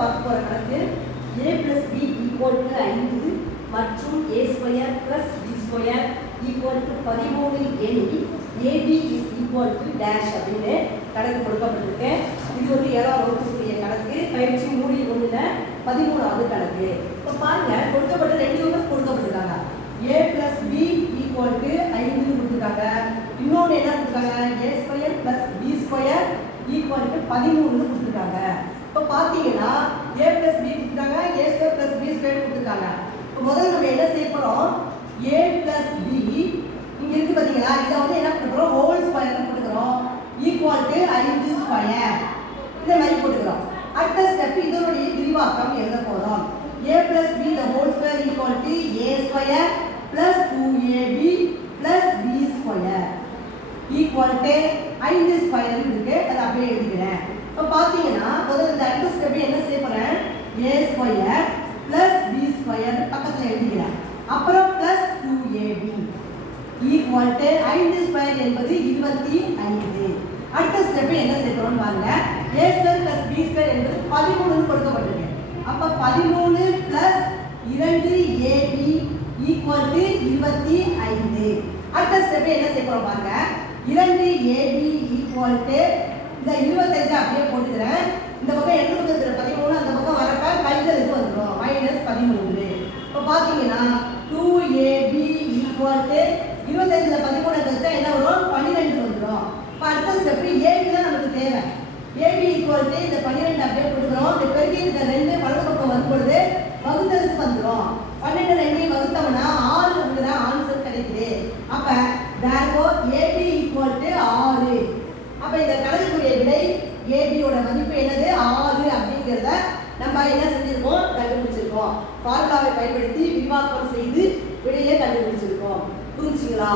பார்க்க போகிற கணக்கு a plus b equal to 5 மற்றும் a square plus b square equal to 13 எனில் ab is equal to dash அப்படின்னு கணக்கு கொடுக்கப்பட்டிருக்கு. இது ஒரு 7ஆம் வகுப்புக்குரிய கணக்கு. பயிற்சி 3 13வது கணக்கு. இப்போ பாருங்க, கொடுக்கப்பட்ட ரெண்டு units கொடுக்கப்பட்டிருக்காங்க. a plus b equal to 5 கொடுத்துருக்காங்க. இன்னொன்று என்ன கொடுத்துருக்காங்க, a square plus b square equal to 13 கொடுத்துருக்காங்க. இப்போ பார்த்தீங்கன்னா a plus b கொடுத்துருக்காங்க, a square plus b square கொடுத்துருக்காங்க. இப்போ முதல்ல நம்ம என்ன செய்ய போகிறோம், a plus b இங்கே இருக்கு பார்த்தீங்களா, இதை வந்து என்ன பண்ணுறோம், ஹோல் ஸ்கொயர் போட்டுக்கிறோம், ஈக்குவல் டு 5 ஸ்கொயர் இந்த மாதிரி போட்டுக்கிறோம். அடுத்த ஸ்டெப் இதனுடைய விரிவாக்கம் எழுத போகிறோம். a plus b the whole square equal to a square plus 2ab plus b square equal to 5 square இருக்கு. அதை அப்படியே எழுதிக்கிறேன். இப்போ பார்த்தீங்கன்னா முதல்ல இந்த அடுத்த ஸ்டெப் என்ன செய்ய போகிறேன், a square plus b square பக்கத்தில் எழுதிக்கிறேன். அப்புறம் plus 2ab equal to 5 square என்பது 25. அடுத்த ஸ்டெப் என்ன செய்யறோம்னு பாருங்க, a square plus b square என்பது 13 கொடுக்கப்பட்டிருக்கு. அப்ப 13 பிளஸ் 2ab ஈக்குவல் டு 25. அடுத்த ஸ்டெப் என்ன செய்யறோம் பாருங்க, 2ab ஈக்குவல் டு இந்த 25 அப்படியே போட்டுக்கிறேன். இந்த பக்கம் எந்த பக்கம் இருக்கிற 13 அந்த பக்கம் வரப்ப கழித்தலுக்கு வந்துடும், -13. இப்போ பார்த்தீங்கன்னா 2ab ஈக்குவல் டு 25ல 13 கழிச்சா என்ன வரும், 12 வந்துடும். இப்போ அடுத்த ஸ்டெப் ab தான் நமக்கு தேவை. ab ஈக்குவல் டு இந்த 12 அப்படியே போட்டுக்கிறோம். இந்த பெருக்கி இந்த 2 வலது பக்கம் வரும்பொழுது வகுத்தலுக்கு வந்துடும். 12 2 வகுத்தோம்னா 6 வந்து தான் ஆன்சர் கிடைக்குது. அப்ப therefore ab ஈக்குவல் டு 6. அப்ப இந்த கணக்குக்குரிய விடை ab யோட மதிப்பு என்னது, 6 அப்படிங்கிறத நம்ம என்ன செஞ்சிருக்கோம், கண்டுபிடிச்சிருக்கோம். ஃபார்முலாவை பயன்படுத்தி விரிவாக்கம் செய்து விடையை கண்டுபிடிச்சிருக்கோம். புரிஞ்சுங்களா?